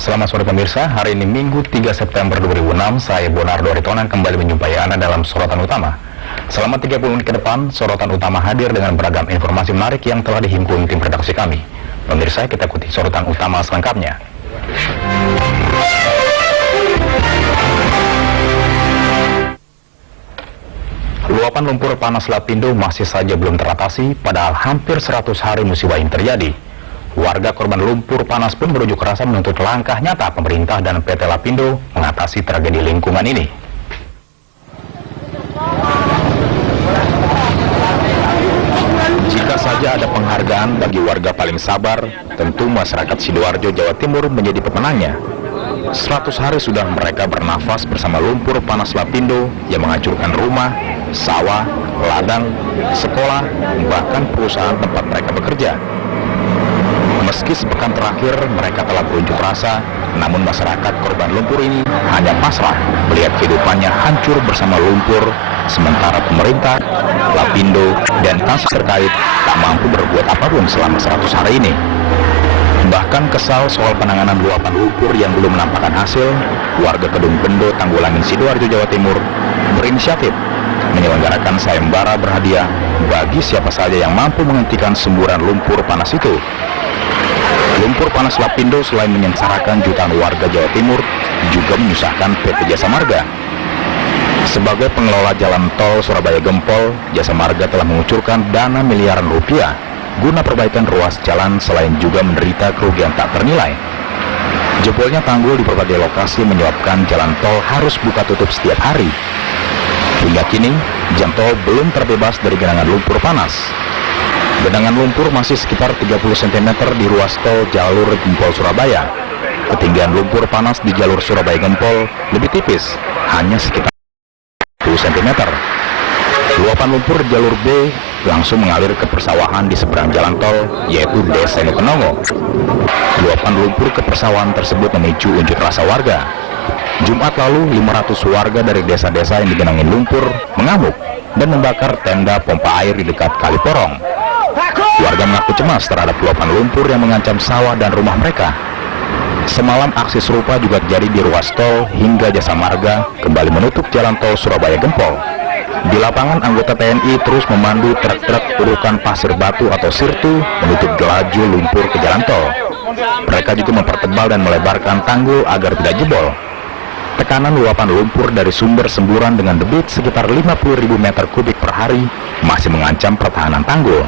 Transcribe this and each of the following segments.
Selamat sore pemirsa, hari ini Minggu 3 September 2006, saya Bonardo Ritonan kembali menjumpai Anda dalam Sorotan Utama. Selama 30 menit ke depan, Sorotan Utama hadir dengan beragam informasi menarik yang telah dihimpun tim redaksi kami. Pemirsa, kita ikuti Sorotan Utama selengkapnya. Luapan lumpur panas Lapindo masih saja belum teratasi, padahal hampir 100 hari musibah ini terjadi. Warga korban lumpur panas pun berunjuk rasa menuntut langkah nyata pemerintah dan PT Lapindo mengatasi tragedi lingkungan ini. Jika saja ada penghargaan bagi warga paling sabar, tentu masyarakat Sidoarjo, Jawa Timur menjadi pemenangnya. 100 hari sudah mereka bernafas bersama lumpur panas Lapindo yang menghancurkan rumah, sawah, ladang, sekolah, bahkan perusahaan tempat mereka bekerja. Meski sepekan terakhir mereka telah berunjuk rasa, namun masyarakat korban lumpur ini hanya pasrah melihat kehidupannya hancur bersama lumpur, sementara pemerintah, Lapindo, dan instansi terkait tak mampu berbuat apapun selama 100 hari ini. Bahkan kesal soal penanganan luapan lumpur yang belum menampakkan hasil, warga Kedung Bendo, Tanggulangin, Sidoarjo, Jawa Timur berinisiatif menyelenggarakan sayembara berhadiah bagi siapa saja yang mampu menghentikan semburan lumpur panas itu. Lumpur panas Lapindo selain menyengsarakan jutaan warga Jawa Timur, juga menyusahkan PT Jasa Marga. Sebagai pengelola jalan tol Surabaya Gempol, Jasa Marga telah mengucurkan dana miliaran rupiah guna perbaikan ruas jalan selain juga menderita kerugian tak ternilai. Jebolnya tanggul di berbagai lokasi menyebabkan jalan tol harus buka tutup setiap hari. Hingga kini, jalan tol belum terbebas dari genangan lumpur panas. Genangan lumpur masih sekitar 30 cm di ruas tol jalur Gempol Surabaya. Ketinggian lumpur panas di jalur Surabaya Gempol lebih tipis, hanya sekitar 10 cm. Luapan lumpur di jalur B langsung mengalir ke persawahan di seberang jalan tol, yaitu Desa Penongo. Luapan lumpur ke persawahan tersebut memicu unjuk rasa warga. Jumat lalu, 500 warga dari desa-desa yang digenangi lumpur mengamuk dan membakar tenda pompa air di dekat Kali Porong. Warga mengaku cemas terhadap luapan lumpur yang mengancam sawah dan rumah mereka. Semalam aksi serupa juga terjadi di ruas tol hingga Jasa Marga kembali menutup jalan tol Surabaya Gempol. Di lapangan, anggota TNI terus memandu truk-truk urukan pasir batu atau sirtu menutup laju lumpur ke jalan tol. Mereka juga mempertebal dan melebarkan tanggul agar tidak jebol. Tekanan luapan lumpur dari sumber semburan dengan debit sekitar 50.000 meter kubik per hari masih mengancam pertahanan tanggul.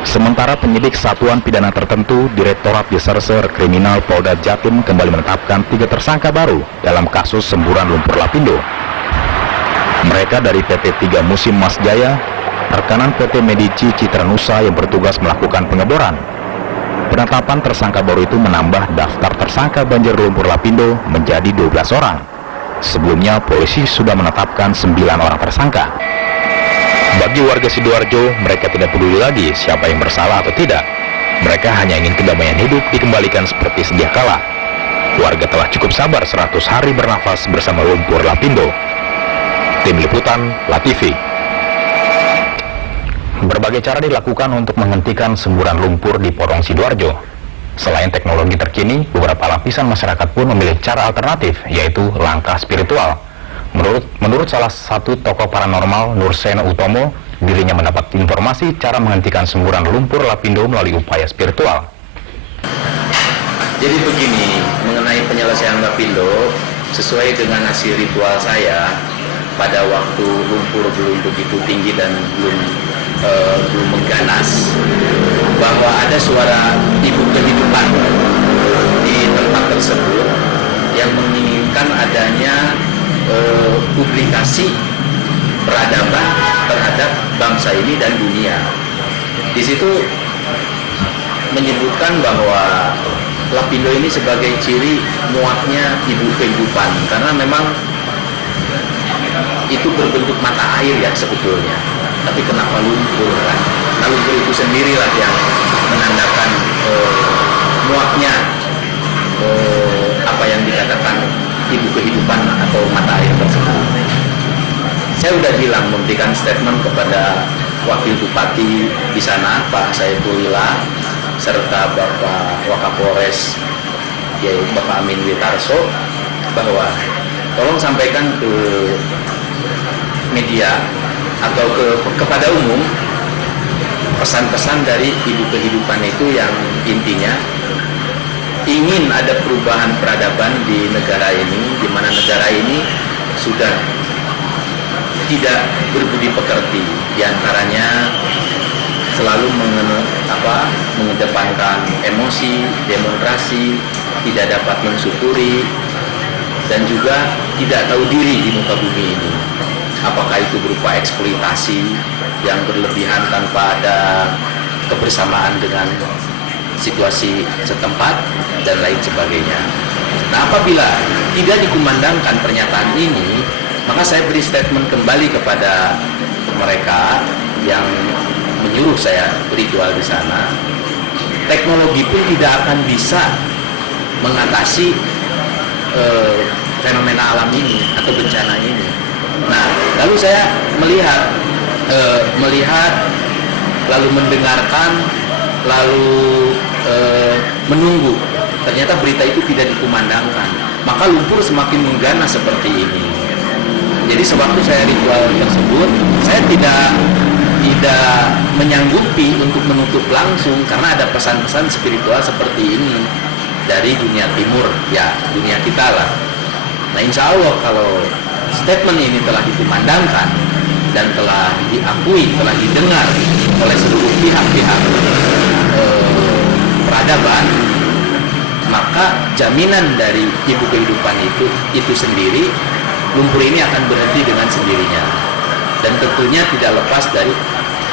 Sementara penyidik Satuan Pidana Tertentu Direktorat Reserse Kriminal Polda Jatim kembali menetapkan 3 tersangka baru dalam kasus semburan lumpur Lapindo. Mereka dari PT 3 Musim Mas Jaya, rekanan PT Medici Citra Nusa yang bertugas melakukan pengeboran. Penetapan tersangka baru itu menambah daftar tersangka banjir lumpur Lapindo menjadi 12 orang. Sebelumnya polisi sudah menetapkan 9 orang tersangka. Bagi warga Sidoarjo, mereka tidak peduli lagi siapa yang bersalah atau tidak. Mereka hanya ingin kedamaian hidup dikembalikan seperti sedia kala. Warga telah cukup sabar 100 hari bernafas bersama lumpur Lapindo. Tim Liputan, LaTV. Berbagai cara dilakukan untuk menghentikan semburan lumpur di Porong Sidoarjo. Selain teknologi terkini, beberapa lapisan masyarakat pun memilih cara alternatif, yaitu langkah spiritual. Menurut salah satu tokoh paranormal, Nursena Utomo, dirinya mendapat informasi cara menghentikan semburan lumpur Lapindo melalui upaya spiritual. Jadi begini, mengenai penyelesaian Lapindo, sesuai dengan hasil ritual saya, pada waktu lumpur belum begitu tinggi dan belum mengganas, bahwa ada suara ibu kehidupan di tempat tersebut yang menginginkan adanya publikasi peradaban terhadap bangsa ini dan dunia. Di situ menyebutkan bahwa Lapindo ini sebagai ciri muaknya ibu kehidupan, karena memang itu berbentuk mata air ya sebetulnya. Tapi kenapa lumpur kan? Nah, lumpur itu sendirilah yang menandakan muaknya apa yang dikatakan ibu kehidupan atau mata air tersebut. Saya sudah bilang memberikan statement kepada Wakil Bupati di sana, Pak Saifulillah, serta Bapak Wakapolres yaitu Bapak Amin Witarso, bahwa tolong sampaikan ke media atau kepada umum pesan-pesan dari ibu kehidupan itu yang intinya ingin ada perubahan peradaban di negara ini, di mana negara ini sudah tidak berbudi pekerti, diantaranya selalu mengedepankan emosi, demonstrasi, tidak dapat mensyukuri, dan juga tidak tahu diri di muka bumi ini. Apakah itu berupa eksploitasi yang berlebihan tanpa ada kebersamaan dengan situasi setempat dan lain sebagainya. Nah, apabila tidak dikumandangkan pernyataan ini, maka saya beri statement kembali kepada mereka yang menyuruh saya ritual di sana. Teknologi pun tidak akan bisa mengatasi fenomena alam ini atau bencana ini. Nah, lalu saya melihat lalu mendengarkan, lalu menunggu. Ternyata berita itu tidak dikumandangkan. Maka lumpur semakin mengganas seperti ini. Jadi sewaktu saya ritual tersebut, saya tidak menyanggupi untuk menutup langsung karena ada pesan-pesan spiritual seperti ini dari dunia timur, ya dunia kita lah. Nah, insya Allah kalau statement ini telah dikumandangkan dan telah diakui, telah didengar oleh seluruh pihak-pihak peradaban, maka jaminan dari ibu kehidupan itu sendiri, lumpur ini akan berhenti dengan sendirinya, dan tentunya tidak lepas dari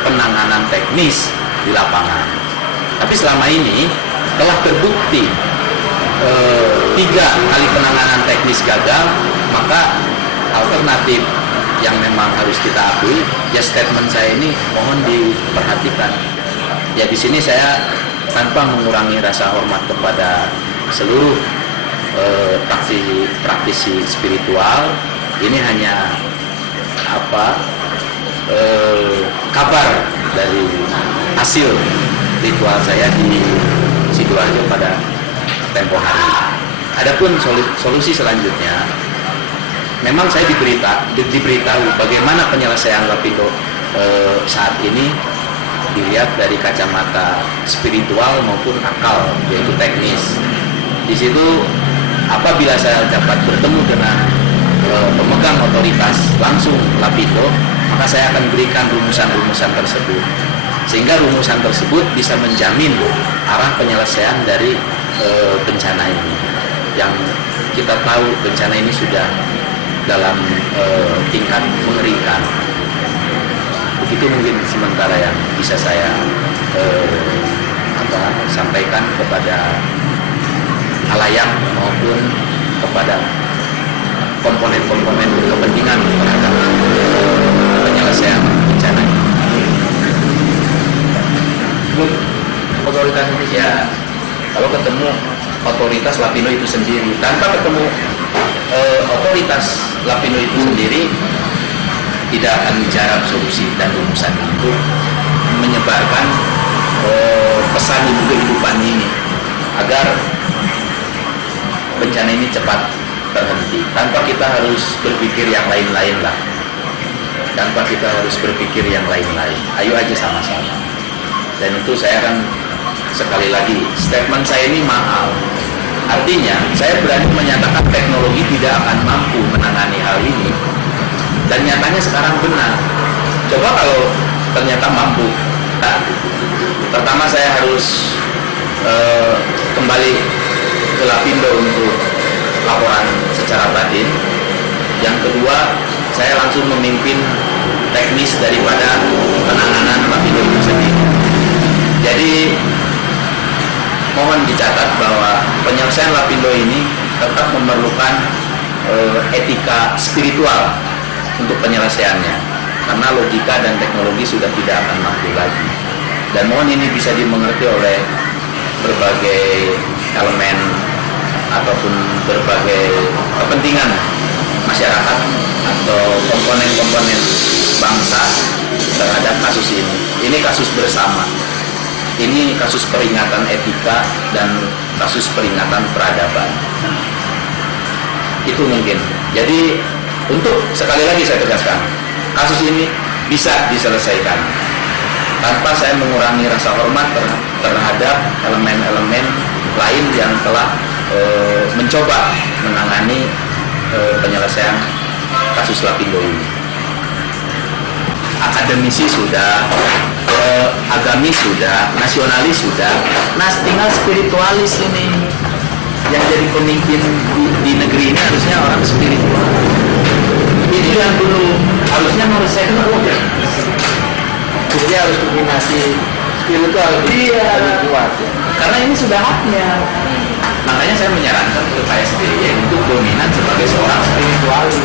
penanganan teknis di lapangan. Tapi selama ini telah terbukti 3 kali penanganan teknis gagal, maka alternatif yang memang harus kita akui, ya statement saya ini mohon diperhatikan. Ya di sini saya tanpa mengurangi rasa hormat kepada seluruh praktisi spiritual, ini hanya kabar dari hasil ritual saya di Sidoarjo pada tempo hari. Adapun solusi selanjutnya, memang saya diberitahu bagaimana penyelesaian Lapindo saat ini dilihat dari kacamata spiritual maupun akal, yaitu teknis. Di situ apabila saya dapat bertemu dengan pemegang otoritas langsung Lapindo, maka saya akan berikan rumusan-rumusan tersebut, sehingga rumusan tersebut bisa menjamin arah penyelesaian dari bencana ini. Yang kita tahu bencana ini sudah dalam tingkat mengerikan. Begitu mungkin sementara yang bisa saya sampaikan kepada halayak maupun kepada komponen-komponen kepentingan terhadap penyelesaian bencana ini. Otoritas Indonesia, kalau ketemu otoritas Lapindo itu sendiri, tanpa ketemu otoritas Lapindo itu sendiri, tidak akan bicara solusi dan rumusan itu, menyebarkan pesan ibu kehidupan ini agar bencana ini cepat terhenti, tanpa kita harus berpikir yang lain-lain lah, tanpa kita harus berpikir yang lain-lain. Ayo aja sama-sama. Dan itu saya akan sekali lagi, statement saya ini mahal. Artinya saya berani menyatakan teknologi tidak akan mampu menangani hal ini, dan nyatanya sekarang benar. Coba kalau ternyata mampu, nah, pertama saya harus kembali ke Lapindo untuk laporan secara batin. Yang kedua, saya langsung memimpin teknis daripada penanganan Lapindo itu sendiri. Jadi mohon dicatat bahwa penyelesaian Lapindo ini tetap memerlukan etika spiritual untuk penyelesaiannya, karena logika dan teknologi sudah tidak akan mampu lagi. Dan mohon ini bisa dimengerti oleh berbagai elemen ataupun berbagai kepentingan masyarakat atau komponen-komponen bangsa terhadap kasus ini. Ini kasus bersama. ini kasus peringatan etika dan kasus peringatan peradaban. Itu mungkin. Jadi untuk sekali lagi saya tegaskan, kasus ini bisa diselesaikan tanpa saya mengurangi rasa hormat terhadap elemen-elemen lain yang telah mencoba menangani penyelesaian kasus Lapindo ini. Akademisi sudah, agamis sudah, nasionalis sudah, nah tinggal spiritualis ini. Yang jadi pemimpin di negeri ini harusnya orang spiritual. Ini yang dulu harusnya menurut saya dia harus dominasi spiritual lebih kuat ya. Karena ini sudah haknya. Makanya saya menyarankan ke Pak SBY untuk dominan sebagai seorang spiritualis.